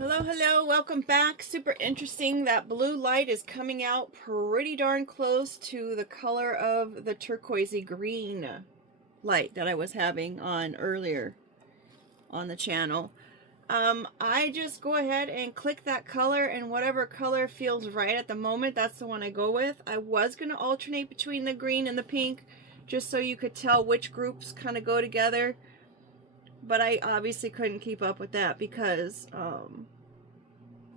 Hello, hello, welcome back. Super interesting. That blue light is coming out pretty darn close to the color of the turquoisey green light that I was having on earlier on the channel. I just go ahead and click that color, and whatever color feels right at the moment, that's the one I go with. I was going to alternate between the green and the pink just so you could tell which groups kind of go together, but I obviously couldn't keep up with that because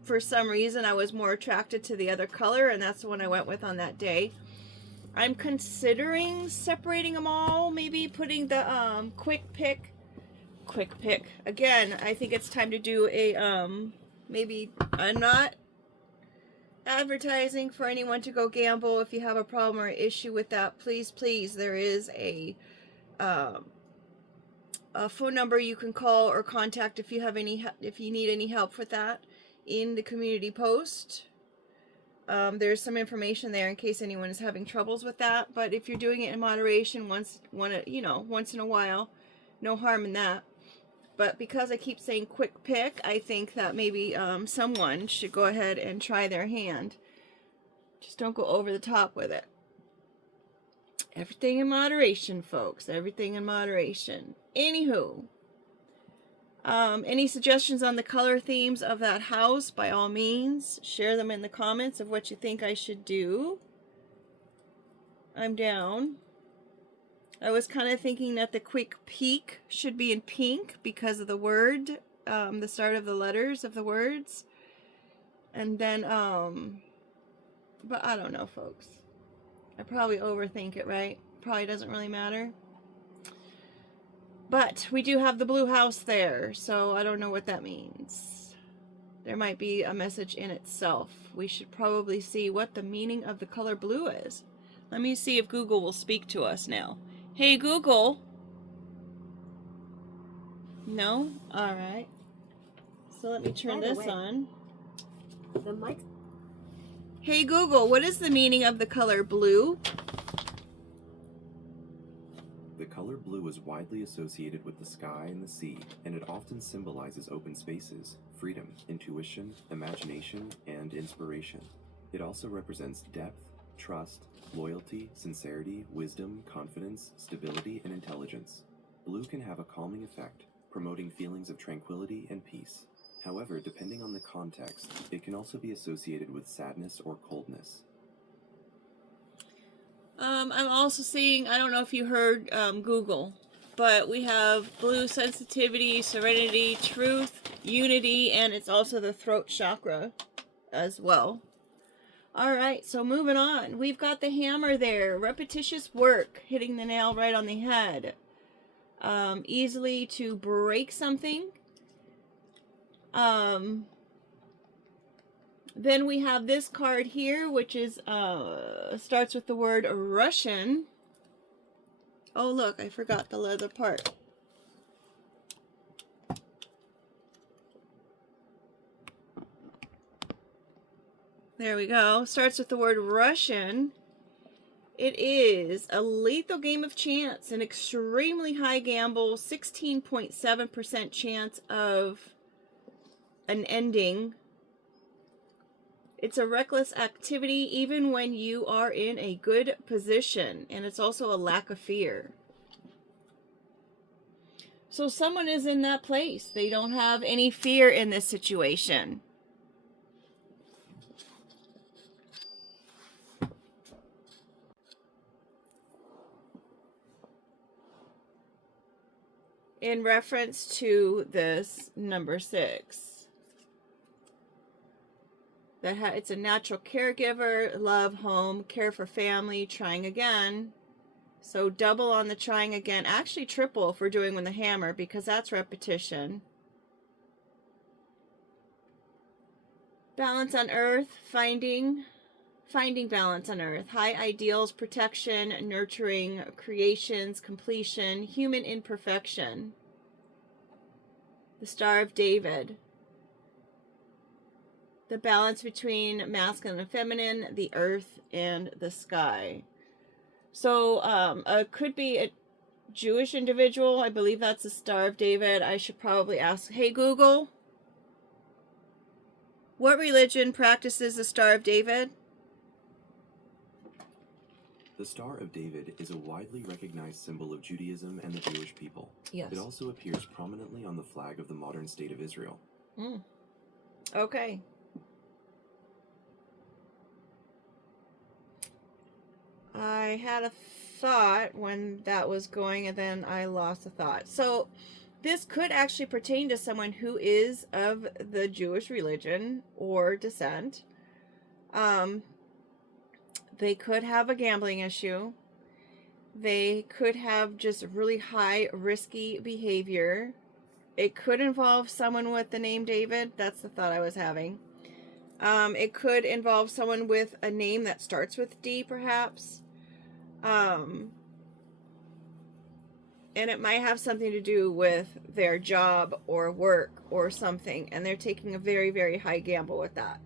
for some reason I was more attracted to the other color, and that's the one I went with on that day. I'm considering separating them all, maybe putting the quick pick again. I think it's time to do a maybe, I'm not advertising for anyone to go gamble. If you have a problem or issue with that, please, there is a phone number you can call or contact if you have if you need any help with that in the community post. There's some information there in case anyone is having troubles with that. But if you're doing it in moderation, once in a while, no harm in that. But because I keep saying quick pick, I think that maybe someone should go ahead and try their hand. Just don't go over the top with it. Everything in moderation, folks. Everything in moderation. Anywho, any suggestions on the color themes of that house, by all means, share them in the comments of what you think I should do. I'm down. I was kind of thinking that the quick peek should be in pink because of the word, the start of the letters of the words. And then, but I don't know, folks. I probably overthink it, right? Probably doesn't really matter. But we do have the blue house there, so I don't know what that means. There might be a message in itself. We should probably see what the meaning of the color blue is. Let me see if Google will speak to us now. Hey, Google. No? All right. So let me turn this on. The mic. Hey, Google, what is the meaning of the color blue? The color blue is widely associated with the sky and the sea, and it often symbolizes open spaces, freedom, intuition, imagination, and inspiration. It also represents depth, trust, loyalty, sincerity, wisdom, confidence, stability, and intelligence. Blue can have a calming effect, promoting feelings of tranquility and peace. However, depending on the context, it can also be associated with sadness or coldness. I'm also seeing, I don't know if you heard Google, but we have blue sensitivity, serenity, truth, unity, and it's also the throat chakra as well. All right, so moving on. We've got the hammer there. Repetitious work, hitting the nail right on the head. Easily to break something. Then we have this card here, which is starts with the word Russian. Oh, look, I forgot the leather part. There we go. Starts with the word Russian. It is a lethal game of chance, an extremely high gamble, 16.7% chance of an ending. It's a reckless activity even when you are in a good position, and it's also a lack of fear. So someone is in that place. They don't have any fear in this situation. In reference to this number 6. It's a natural caregiver, love, home, care for family, trying again. So double on the trying again. Actually triple if we're doing with the hammer because that's repetition. Balance on earth, finding balance on earth. High ideals, protection, nurturing, creations, completion, human imperfection. The Star of David. The balance between masculine and feminine, the earth and the sky. So could be a Jewish individual. I believe that's the Star of David. I should probably ask, hey Google, What religion practices the Star of David? The Star of David is a widely recognized symbol of Judaism and the Jewish people. Yes. It also appears prominently on the flag of the modern state of Israel. Okay. I had a thought when that was going, and then I lost the thought. So this could actually pertain to someone who is of the Jewish religion or descent. They could have a gambling issue. They could have just really high risky behavior. It could involve someone with the name David. That's the thought I was having. It could involve someone with a name that starts with D, perhaps. And it might have something to do with their job or work or something, and they're taking a very, very high gamble with that.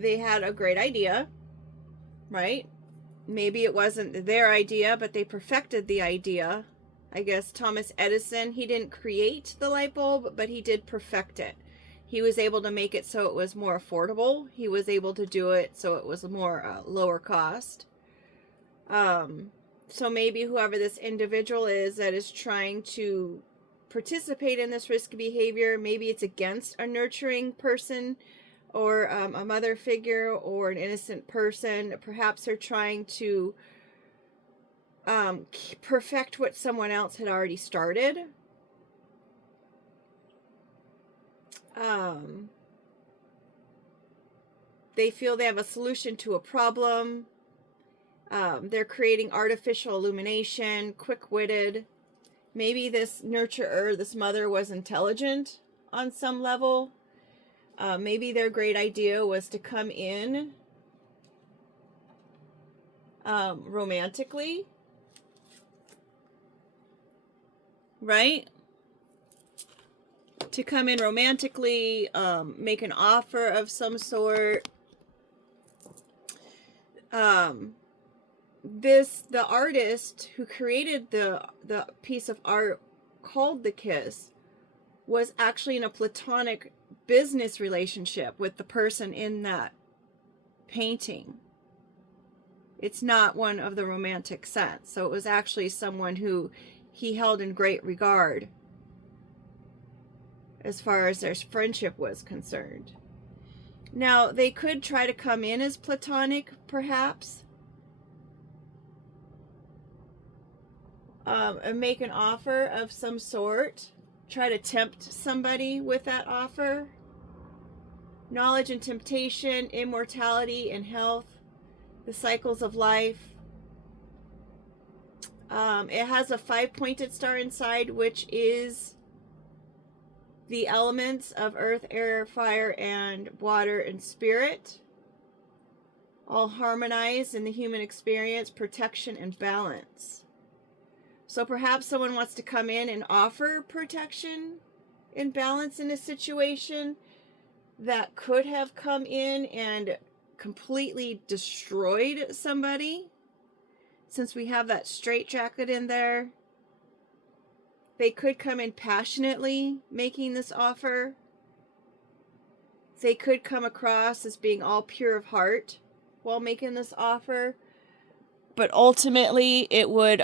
They had a great idea, right? Maybe it wasn't their idea, but they perfected the idea. I guess Thomas Edison, he didn't create the light bulb, but he did perfect it. He was able to make it so it was more affordable. He was able to do it so it was more lower cost. So maybe whoever this individual is that is trying to participate in this risky behavior, maybe it's against a nurturing person or a mother figure or an innocent person. Perhaps they're trying to perfect what someone else had already started. They feel they have a solution to a problem. They're creating artificial illumination, quick-witted. Maybe this nurturer, this mother, was intelligent on some level. Maybe their great idea was to come in romantically. Right? To come in romantically, make an offer of some sort. The artist who created the piece of art called The Kiss was actually in a platonic business relationship with the person in that painting. It's not one of the romantic sense. So it was actually someone who he held in great regard as far as their friendship was concerned. Now, they could try to come in as platonic, perhaps, and make an offer of some sort. Try to tempt somebody with that offer. Knowledge and temptation, immortality and health, the cycles of life. It has a 5-pointed star inside, which is the elements of earth, air, fire, and water and spirit, all harmonized in the human experience, protection, and balance. So perhaps someone wants to come in and offer protection and balance in a situation that could have come in and completely destroyed somebody. Since we have that straitjacket in there, they could come in passionately making this offer. They could come across as being all pure of heart while making this offer. But ultimately, it would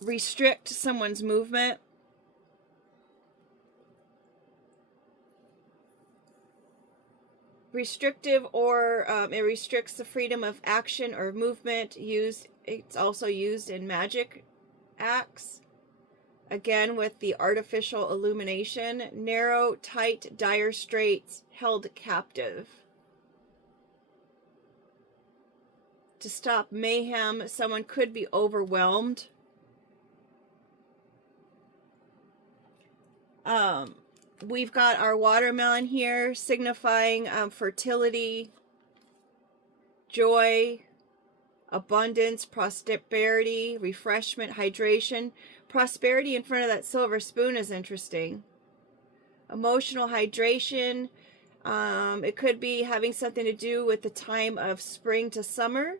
restrict someone's movement. Restrictive, or it restricts the freedom of action or movement. It's also used in magic acts. Again, with the artificial illumination. Narrow, tight, dire straits, held captive. To stop mayhem, someone could be overwhelmed. We've got our watermelon here, signifying fertility, joy, abundance, prosperity, refreshment, hydration. Prosperity in front of that silver spoon is interesting. Emotional hydration. It could be having something to do with the time of spring to summer.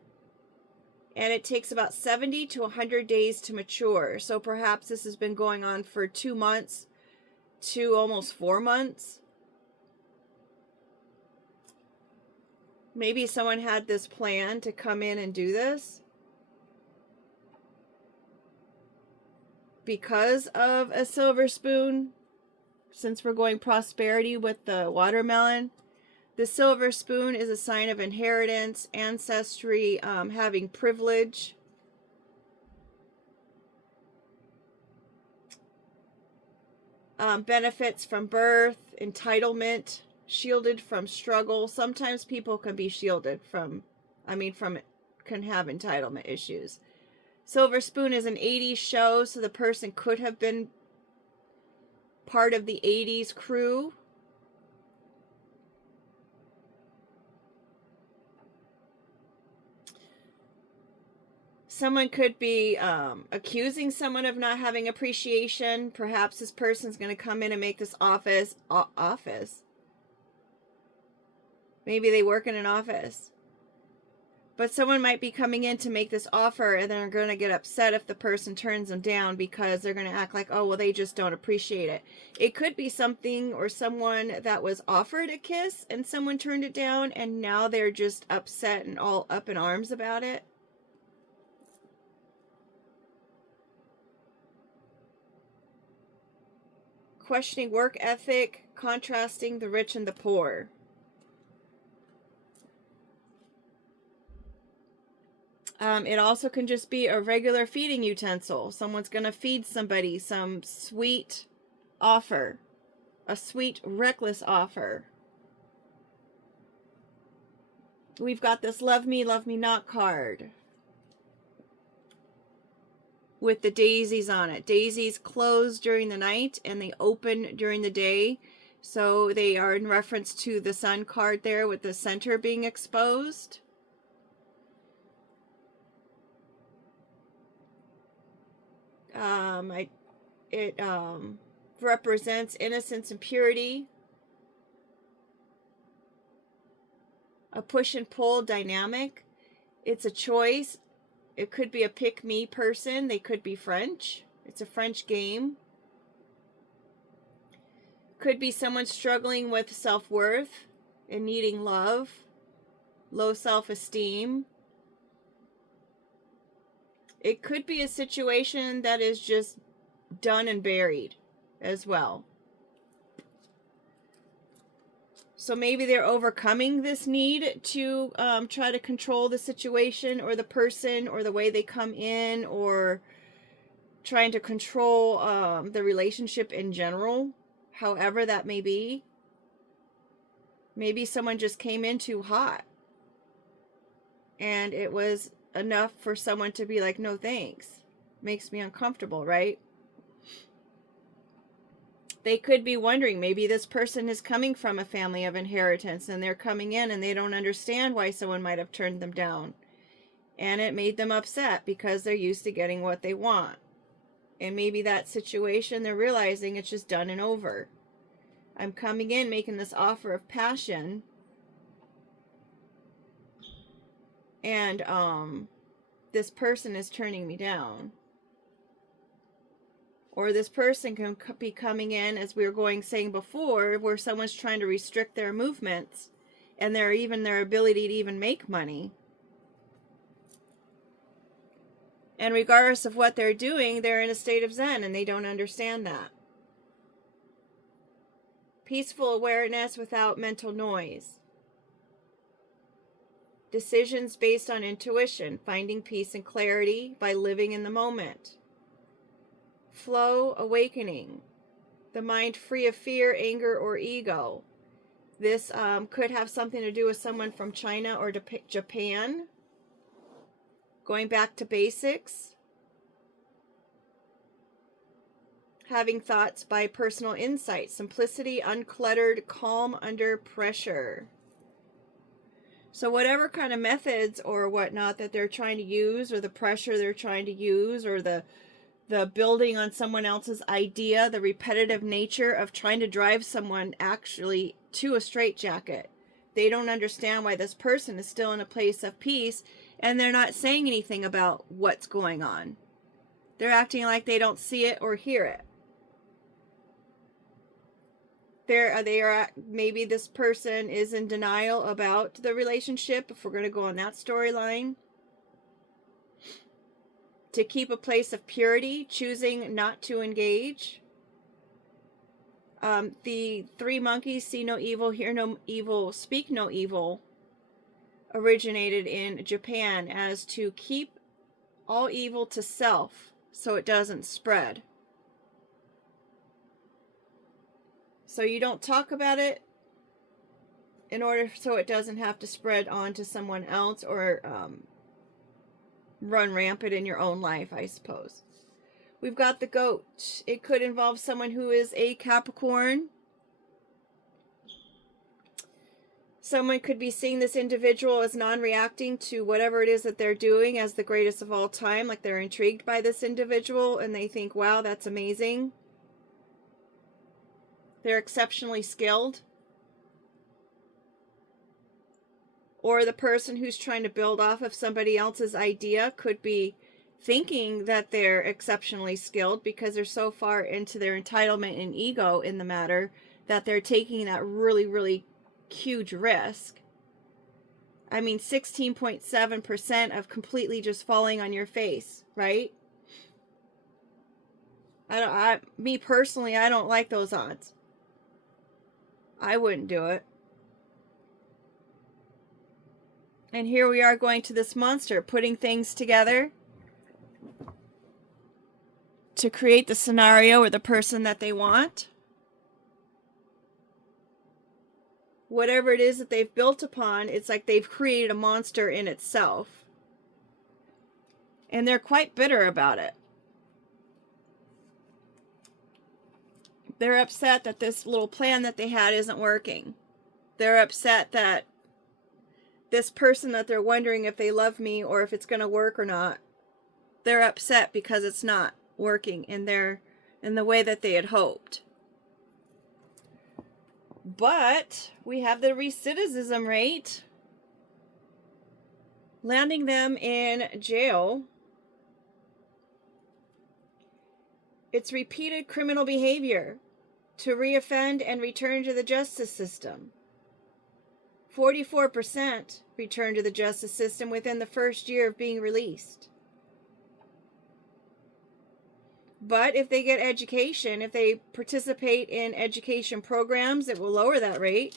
And it takes about 70 to 100 days to mature. So perhaps this has been going on for 2 months to almost 4 months. Maybe someone had this plan to come in and do this because of a silver spoon. Since we're going prosperity with the watermelon, the silver spoon is a sign of inheritance, ancestry, having privilege. Benefits from birth, entitlement, shielded from struggle. Sometimes people can be shielded from can have entitlement issues. Silver Spoon is an 80s show, so the person could have been part of the 80s crew. Someone could be accusing someone of not having appreciation. Perhaps this person's going to come in and make this office. Maybe they work in an office. But someone might be coming in to make this offer, and they're going to get upset if the person turns them down because they're going to act like, oh, well, they just don't appreciate it. It could be something or someone that was offered a kiss and someone turned it down, and now they're just upset and all up in arms about it. Questioning work ethic, contrasting the rich and the poor. It also can just be a regular feeding utensil. Someone's going to feed somebody some sweet offer. A sweet, reckless offer. We've got this love me not card. With the daisies on it. Daisies close during the night and they open during the day. So they are in reference to the sun card there with the center being exposed. It represents innocence and purity. A push and pull dynamic. It's a choice. It could be a pick-me person. They could be French. It's a French game. Could be someone struggling with self-worth and needing love. Low self-esteem. It could be a situation that is just done and buried as well. So maybe they're overcoming this need to try to control the situation or the person or the way they come in, or trying to control the relationship in general, however that may be. Maybe someone just came in too hot and it was enough for someone to be like, no thanks. Makes me uncomfortable, right? They could be wondering, maybe this person is coming from a family of inheritance and they're coming in and they don't understand why someone might have turned them down. And it made them upset because they're used to getting what they want. And maybe that situation, they're realizing it's just done and over. I'm coming in making this offer of passion. And this person is turning me down. Or this person can be coming in, as we were saying before, where someone's trying to restrict their movements and their ability to even make money. And regardless of what they're doing, they're in a state of Zen and they don't understand that. Peaceful awareness without mental noise. Decisions based on intuition, finding peace and clarity by living in the moment. Flow awakening, the mind free of fear, anger, or ego. This could have something to do with someone from China or Japan. Going back to basics. Having thoughts by personal insight, simplicity, uncluttered, calm under pressure. So whatever kind of methods or whatnot that they're trying to use, or the pressure they're trying to use, or the building on someone else's idea, the repetitive nature of trying to drive someone actually to a straitjacket. They don't understand why this person is still in a place of peace, and they're not saying anything about what's going on. They're acting like they don't see it or hear it. Maybe this person is in denial about the relationship, if we're going to go on that storyline. To keep a place of purity, choosing not to engage. The three monkeys, see no evil, hear no evil, speak no evil, originated in Japan as to keep all evil to self so it doesn't spread. So you don't talk about it in order so it doesn't have to spread on to someone else or run rampant in your own life, I suppose. We've got the goat. It could involve someone who is a Capricorn. Someone could be seeing this individual as non-reacting to whatever it is that they're doing as the greatest of all time. Like they're intrigued by this individual and they think, wow, that's amazing. They're exceptionally skilled. Or the person who's trying to build off of somebody else's idea could be thinking that they're exceptionally skilled because they're so far into their entitlement and ego in the matter that they're taking that really, really huge risk. I mean, 16.7% of completely just falling on your face, right? Me personally, I don't like those odds. I wouldn't do it. And here we are going to this monster, putting things together to create the scenario or the person that they want. Whatever it is that they've built upon, it's like they've created a monster in itself. And they're quite bitter about it. They're upset that this little plan that they had isn't working. They're upset that this person that they're wondering if they love me or if it's going to work or not, they're upset because it's not working in the way that they had hoped. But we have the recidivism rate, landing them in jail. It's repeated criminal behavior to reoffend and return to the justice system. 44% return to the justice system within the first year of being released. But if they get education, if they participate in education programs, it will lower that rate.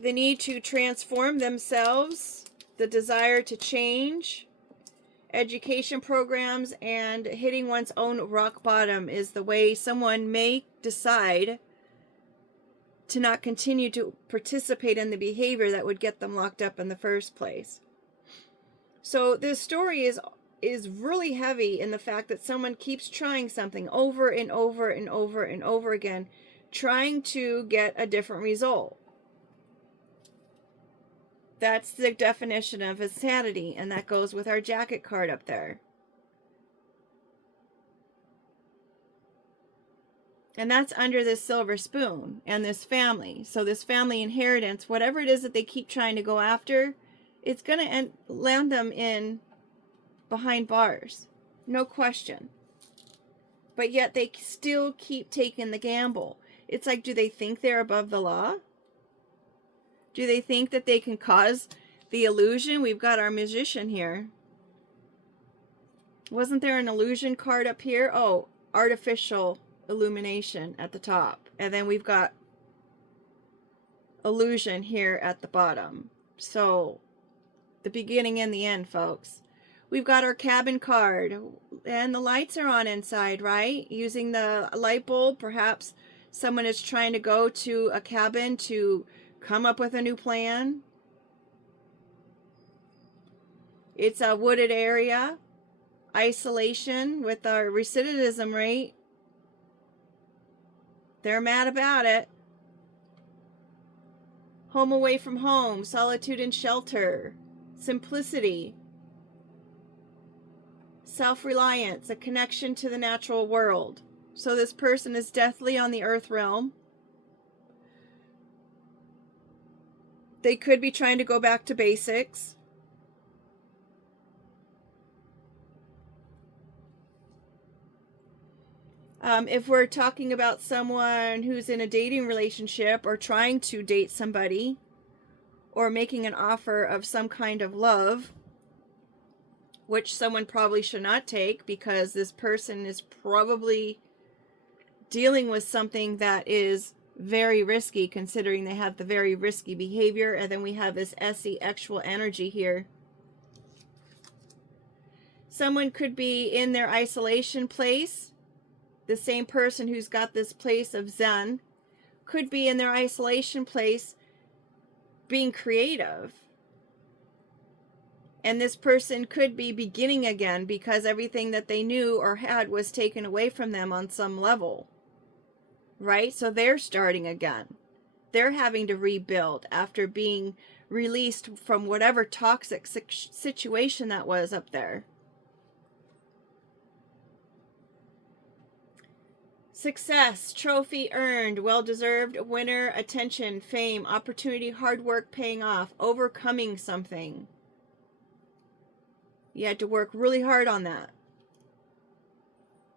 The need to transform themselves, the desire to change, education programs, and hitting one's own rock bottom is the way someone may decide to not continue to participate in the behavior that would get them locked up in the first place. So this story is really heavy in the fact that someone keeps trying something over and over and over and over again, trying to get a different result. That's the definition of insanity, and that goes with our jacket card up there. And that's under this silver spoon and this family. So this family inheritance, whatever it is that they keep trying to go after, it's going to land them in behind bars. No question. But yet they still keep taking the gamble. It's like, do they think they're above the law? Do they think that they can cause the illusion? We've got our magician here. Wasn't there an illusion card up here? Oh, artificial illumination at the top. And then we've got illusion here at the bottom. So, the beginning and the end, folks. We've got our cabin card. And the lights are on inside, right? Using the light bulb, perhaps someone is trying to go to a cabin to come up with a new plan. It's a wooded area. Isolation with our recidivism rate. They're mad about it. Home away from home. Solitude and shelter. Simplicity. Self-reliance. A connection to the natural world. So this person is deathly on the earth realm. They could be trying to go back to basics. If we're talking about someone who's in a dating relationship or trying to date somebody or making an offer of some kind of love, which someone probably should not take because this person is probably dealing with something that is very risky, considering they have the very risky behavior. And then we have this SE actual energy here. Someone could be in their isolation place. The same person who's got this place of Zen could be in their isolation place being creative. And this person could be beginning again because everything that they knew or had was taken away from them on some level. Right? So they're starting again. They're having to rebuild after being released from whatever toxic situation that was up there. Success, trophy earned, well-deserved, winner, attention, fame, opportunity, hard work paying off, overcoming something. You had to work really hard on that.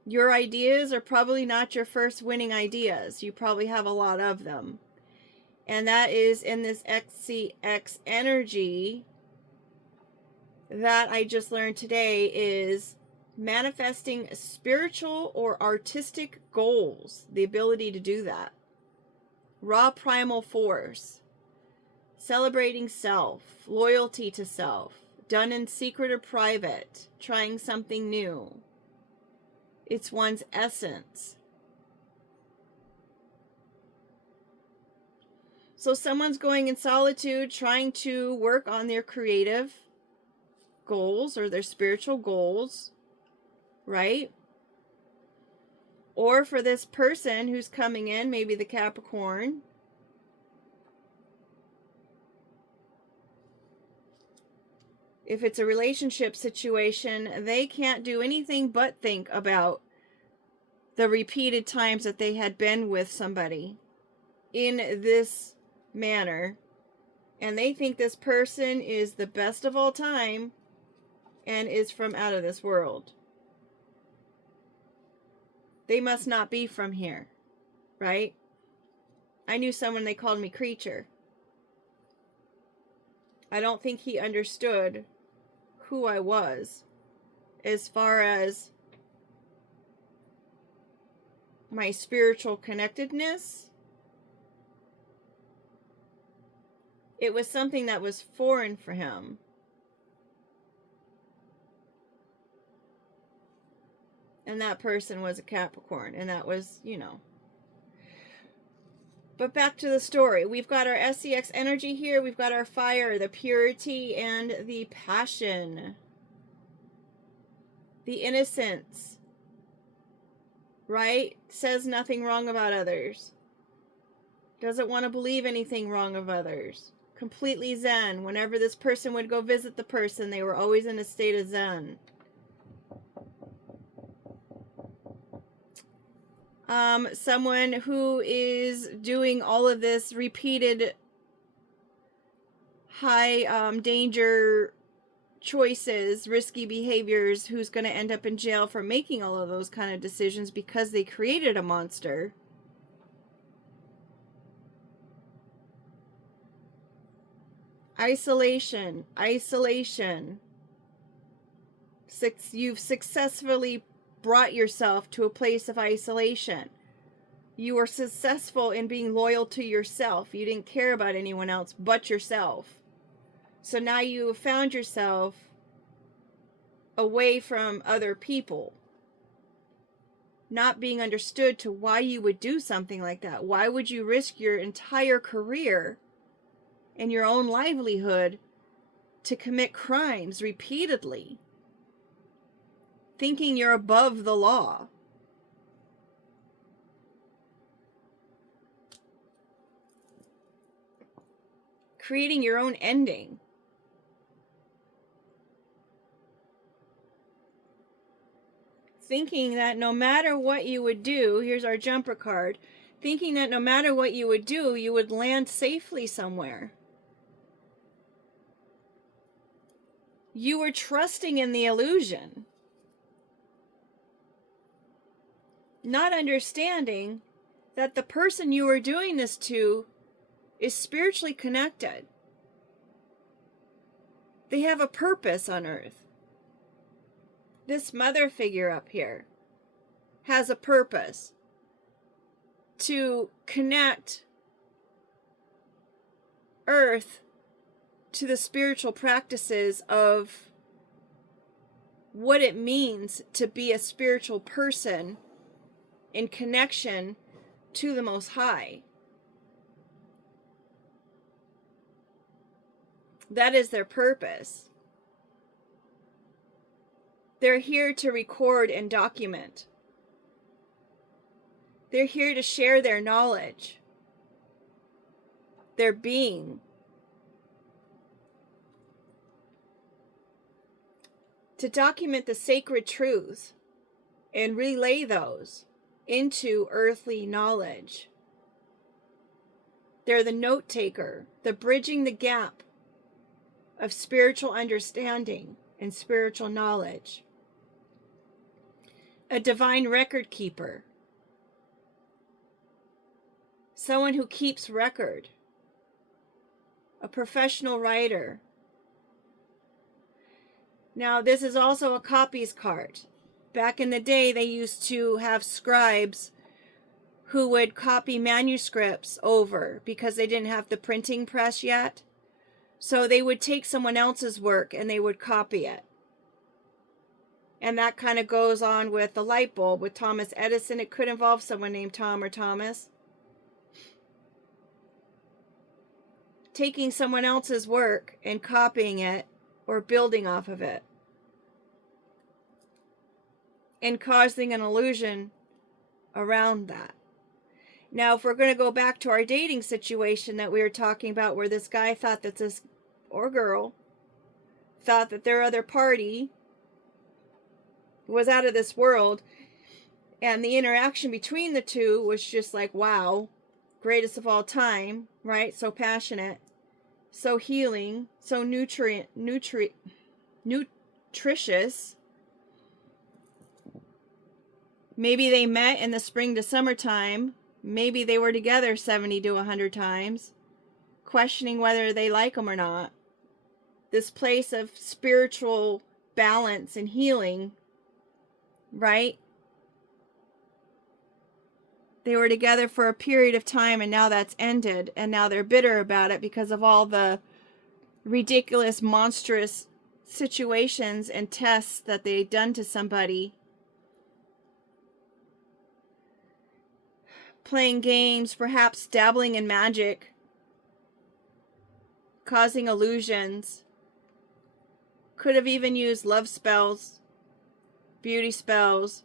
Your ideas are probably not your first winning ideas. You probably have a lot of them. And that is in this XCX energy that I just learned today is manifesting spiritual or artistic goals. The ability to do that. Raw primal force. Celebrating self. Loyalty to self. Done in secret or private. Trying something new. It's one's essence. So someone's going in solitude, trying to work on their creative goals or their spiritual goals, right? Or for this person who's coming in, maybe the Capricorn, if it's a relationship situation, they can't do anything but think about the repeated times that they had been with somebody in this manner. And they think this person is the best of all time and is from out of this world. They must not be from here, right? I knew someone, they called me creature. I don't think he understood who I was as far as my spiritual connectedness. It was something that was foreign for him. And that person was a Capricorn, and that was, you know. But back to the story. We've got our SCX energy here. We've got our fire, the purity, and the passion. The innocence. Right? Says nothing wrong about others. Doesn't want to believe anything wrong of others. Completely Zen. Whenever this person would go visit the person, they were always in a state of Zen. Someone who is doing all of this repeated high danger choices, risky behaviors, who's going to end up in jail for making all of those kind of decisions because they created a monster. Isolation. You've successfully brought yourself to a place of isolation. You were successful in being loyal to yourself. You didn't care about anyone else but yourself. So now you have found yourself away from other people. Not being understood to why you would do something like that. Why would you risk your entire career and your own livelihood to commit crimes repeatedly? Thinking you're above the law. Creating your own ending. Thinking that no matter what you would do, here's our jumper card, thinking that no matter what you would do, you would land safely somewhere. You were trusting in the illusion. not understanding that the person you are doing this to is spiritually connected. They have a purpose on earth. This mother figure up here has a purpose to connect earth to the spiritual practices of what it means to be a spiritual person in connection to the Most High. That is their purpose. They're here to record and document. They're here to share their knowledge, their being, to document the sacred truths and relay those into earthly knowledge. They're the note taker, the bridging the gap of spiritual understanding and spiritual knowledge. A divine record keeper. Someone who keeps record. A professional writer. Now, this is also a copies cart. Back in the day, they used to have scribes who would copy manuscripts over because they didn't have the printing press yet. So they would take someone else's work and they would copy it. And that kind of goes on with the light bulb with Thomas Edison. It could involve someone named Tom or Thomas. Taking someone else's work and copying it or building off of it. And causing an illusion around that. Now, if we're going to go back to our dating situation that we were talking about, where this guy thought that this, or girl, thought that their other party was out of this world, and the interaction between the two was just like, wow, greatest of all time, right? So passionate, so healing, so nutritious. Maybe they met in the spring to summertime. Maybe they were together 70 to 100 times, questioning whether they like them or not. This place of spiritual balance and healing, right? They were together for a period of time and now that's ended. And now they're bitter about it because of all the ridiculous, monstrous situations and tests that they've done to somebody. Playing games, perhaps dabbling in magic, causing illusions. Could have even used love spells, beauty spells.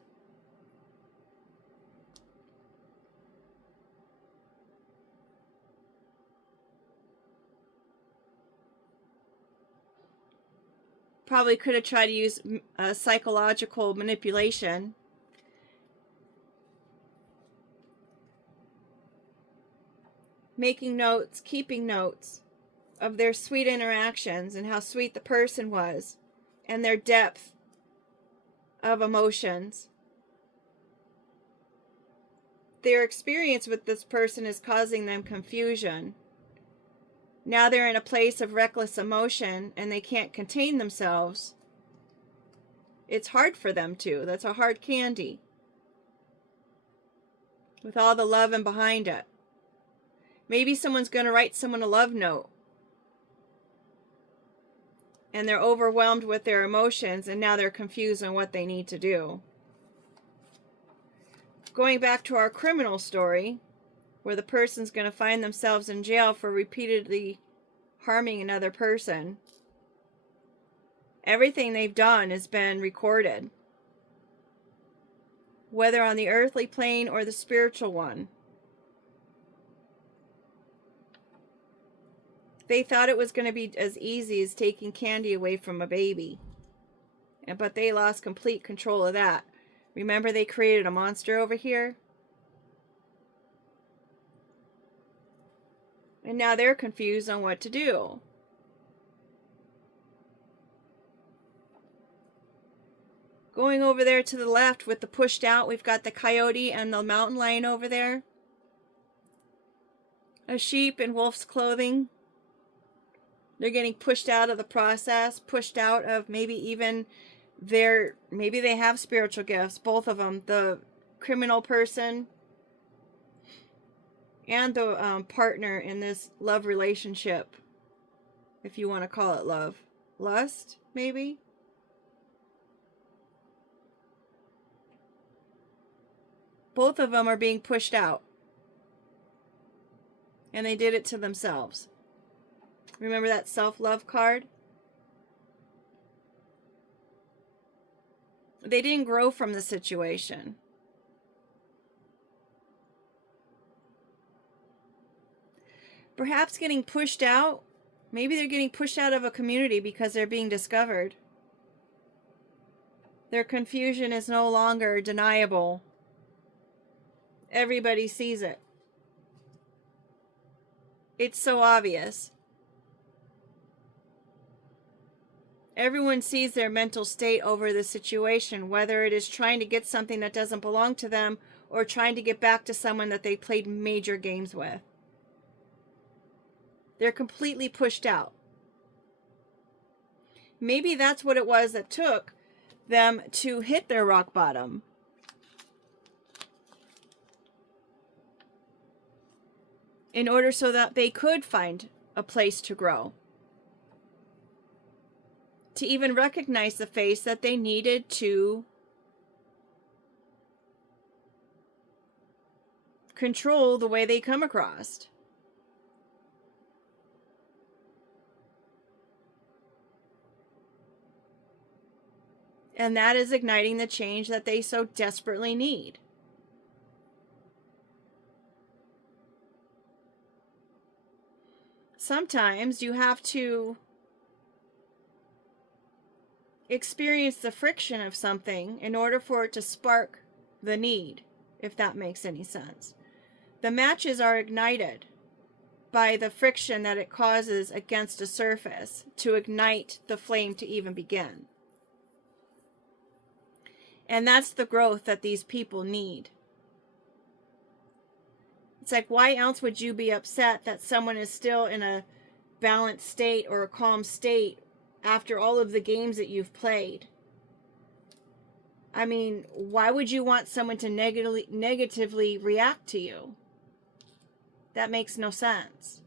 Probably could have tried to use psychological manipulation. Making notes, keeping notes of their sweet interactions and how sweet the person was and their depth of emotions. Their experience with this person is causing them confusion. Now they're in a place of reckless emotion and they can't contain themselves. It's hard for them to. That's a hard candy. With all the love and behind it. Maybe someone's going to write someone a love note. And they're overwhelmed with their emotions and now they're confused on what they need to do. Going back to our criminal story, where the person's going to find themselves in jail for repeatedly harming another person. Everything they've done has been recorded. Whether on the earthly plane or the spiritual one. They thought it was going to be as easy as taking candy away from a baby. But they lost complete control of that. Remember they created a monster over here? And now they're confused on what to do. Going over there to the left with the pushed out, we've got the coyote and the mountain lion over there. A sheep in wolf's clothing. They're getting pushed out of the process, pushed out of maybe even maybe they have spiritual gifts, both of them, the criminal person and the partner in this love relationship, if you want to call it love. Lust, maybe? Both of them are being pushed out. And they did it to themselves. Remember that self-love card? They didn't grow from the situation. Perhaps getting pushed out. Maybe they're getting pushed out of a community because they're being discovered. Their confusion is no longer deniable. Everybody sees it. It's so obvious. Everyone sees their mental state over the situation, whether it is trying to get something that doesn't belong to them or trying to get back to someone that they played major games with. They're completely pushed out. Maybe that's what it was that took them to hit their rock bottom. In order so that they could find a place to grow. To even recognize the face that they needed to control the way they come across. And that is igniting the change that they so desperately need. Sometimes you have to experience the friction of something in order for it to spark the need, if that makes any sense. The matches are ignited by the friction that it causes against a surface to ignite the flame to even begin. And that's the growth that these people need. It's like, why else would you be upset that someone is still in a balanced state or a calm state after all of the games that you've played? I mean, why would you want someone to negatively react to you? That makes no sense.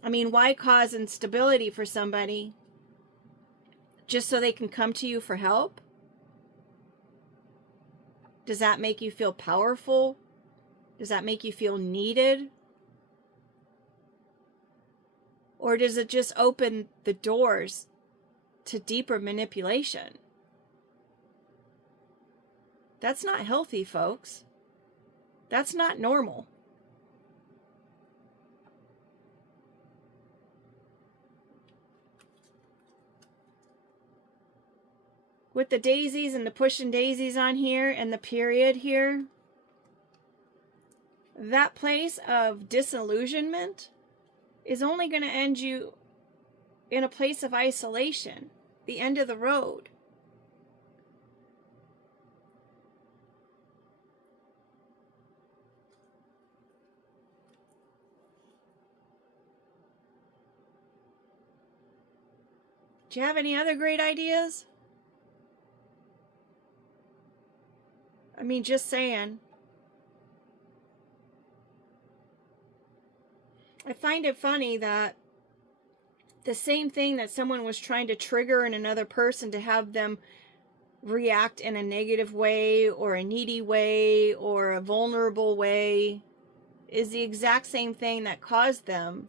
I mean, why cause instability for somebody just so they can come to you for help? Does that make you feel powerful? Does that make you feel needed? Or does it just open the doors to deeper manipulation? That's not healthy, folks. That's not normal. With the daisies and the pushing daisies on here and the period here, that place of disillusionment is only going to end you in a place of isolation, the end of the road. Do you have any other great ideas? I mean, just saying. I find it funny that the same thing that someone was trying to trigger in another person to have them react in a negative way or a needy way or a vulnerable way is the exact same thing that caused them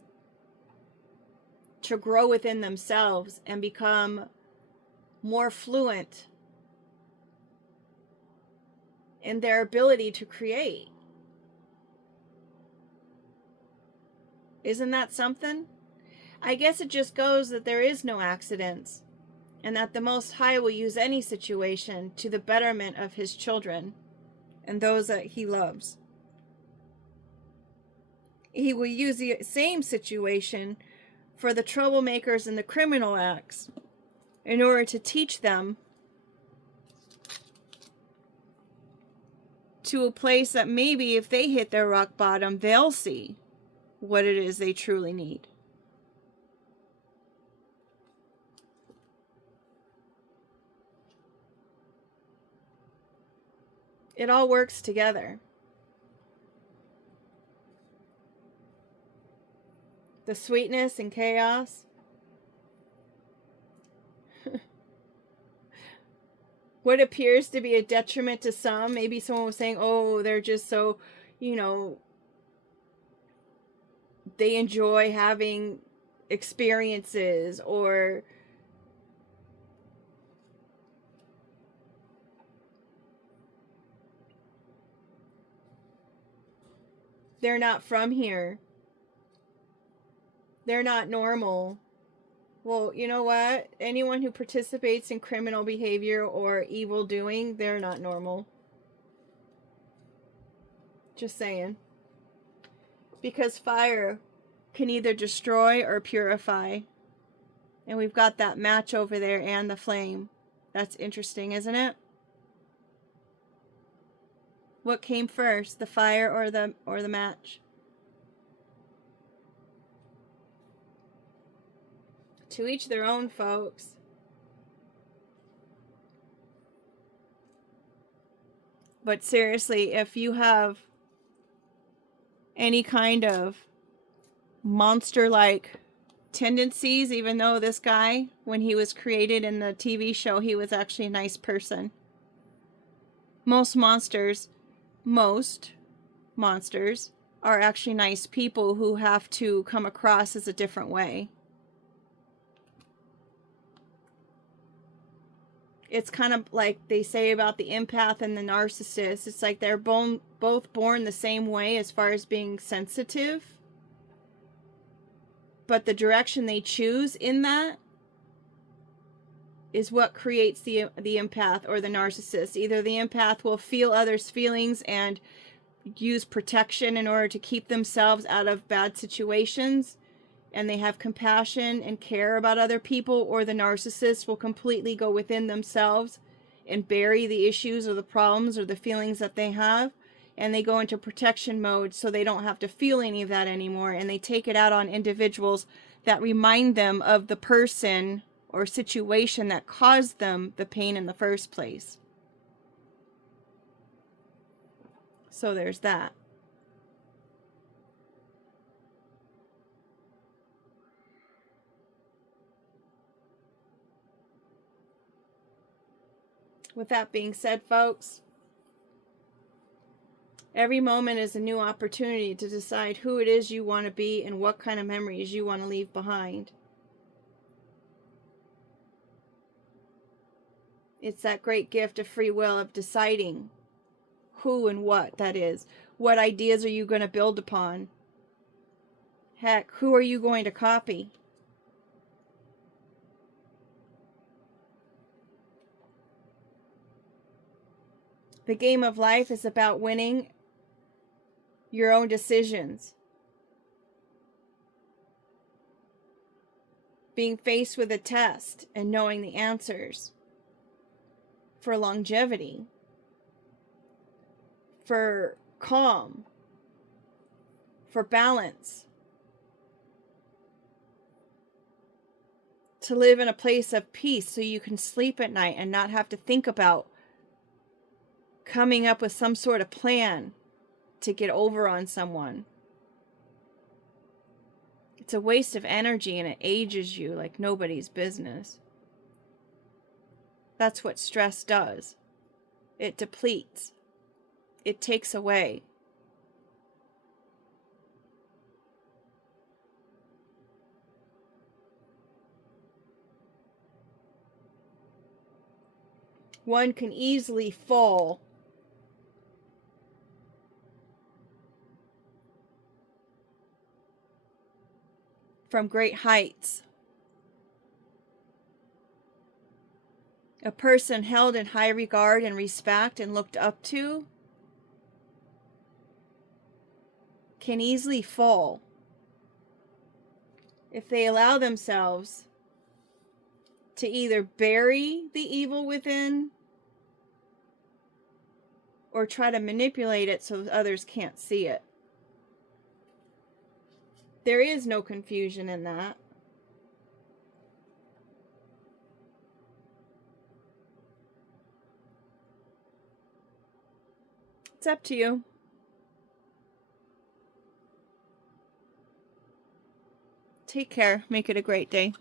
to grow within themselves and become more fluent in their ability to create. Isn't that something? I guess it just goes that there is no accidents, and that the Most High will use any situation to the betterment of His children and those that He loves. He will use the same situation for the troublemakers and the criminal acts in order to teach them to a place that maybe if they hit their rock bottom, they'll see what it is they truly need. It all works together. The sweetness and chaos. What appears to be a detriment to some, maybe someone was saying, oh, they're just so, they enjoy having experiences, or they're not from here. They're not normal. Well, you know what? Anyone who participates in criminal behavior or evil doing, they're not normal. Just saying. Because fire can either destroy or purify. And we've got that match over there and the flame. That's interesting, isn't it? What came first, the fire or the match? To each their own, folks. But seriously, if you have any kind of monster-like tendencies, even though this guy, when he was created in the TV show, he was actually a nice person. Most monsters are actually nice people who have to come across as a different way. It's kind of like they say about the empath and the narcissist. It's like they're both born the same way as far as being sensitive. But the direction they choose in that is what creates the empath or the narcissist. Either the empath will feel others' feelings and use protection in order to keep themselves out of bad situations, and they have compassion and care about other people, or the narcissist will completely go within themselves and bury the issues or the problems or the feelings that they have, and they go into protection mode so they don't have to feel any of that anymore, and they take it out on individuals that remind them of the person or situation that caused them the pain in the first place. So there's that. With that being said, folks, every moment is a new opportunity to decide who it is you want to be and what kind of memories you want to leave behind. It's that great gift of free will of deciding who and what that is. What ideas are you going to build upon? Heck, who are you going to copy? The game of life is about winning your own decisions. Being faced with a test and knowing the answers. For longevity. For calm. For balance. To live in a place of peace so you can sleep at night and not have to think about coming up with some sort of plan to get over on someone. It's a waste of energy and it ages you like nobody's business. That's what stress does. It depletes. It takes away. One can easily fall from great heights. A person held in high regard and respect and looked up to can easily fall if they allow themselves to either bury the evil within or try to manipulate it so others can't see it. There is no confusion in that. It's up to you. Take care. Make it a great day.